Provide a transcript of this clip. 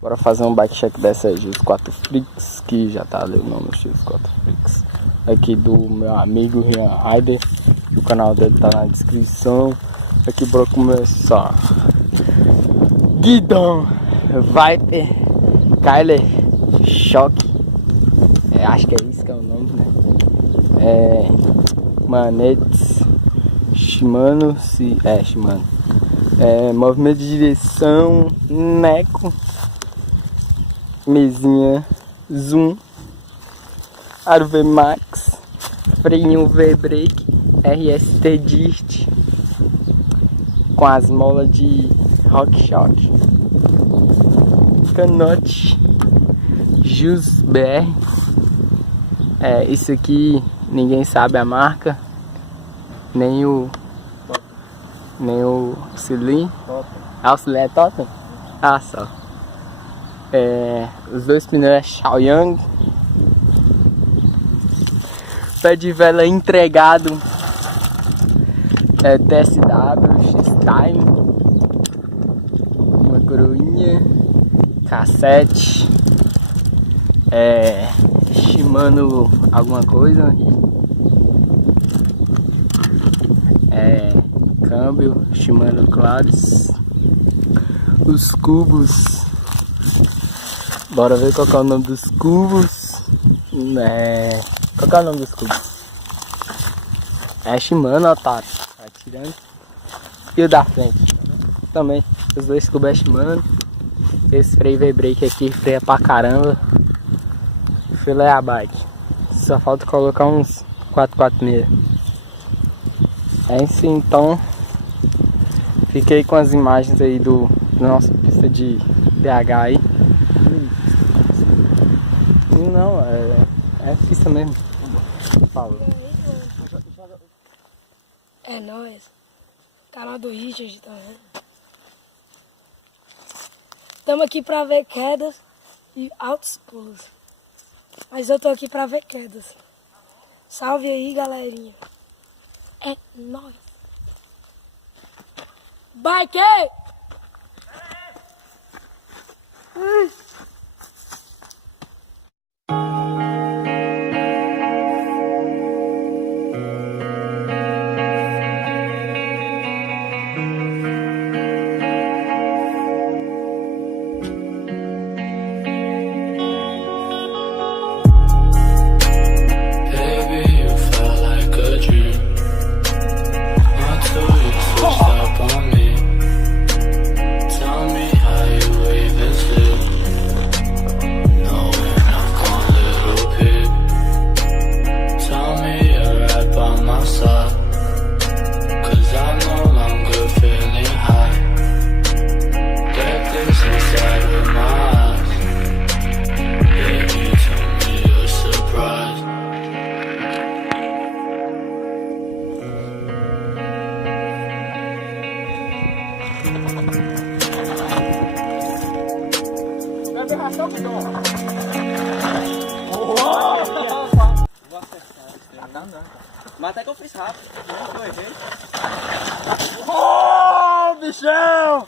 Bora fazer um bike check dessa gios 4freaks, que já tá ali o nome gios 4freaks. Aqui do meu amigo Rian Rider, o canal dele tá na descrição. Aqui bora começar. Guidão, Viper, Kyler, Choque. Acho que é isso que é o nome, né? Manetes, Shimano, Shimano. Movimento de direção, Neco, mesinha, Zoom, aro V Max, freio V Brake, RST Dirt, com as molas de Rock Shock, canote, gios BR. Isso aqui ninguém sabe a marca, nem o cilindro. O cilindro é Totem? Ah, só. Os dois pneus é Shaoyang. Pé de vela entregado TSW X-Time. Uma coroinha, cassete, Shimano alguma coisa, câmbio Shimano Claros, os cubos, bora ver qual que é o nome dos cubos. Qual que é o nome dos cubos? É Shimano, otário, atirando. E o da frente também, os dois cubos é Shimano. Esse freio V-brake aqui freia pra caramba. Filé a bike. Só falta colocar uns 446. É isso, então. Fiquei com as imagens aí da nossa pista de DH aí. Não, é pista mesmo. Falou. É nóis. Canal do Richard também. Estamos aqui pra ver quedas e altos pulos. Mas eu tô aqui pra ver quedas. Salve aí, galerinha. É nóis. Bike! Mas até que eu fiz rápido, eu errei. Oh, bichão!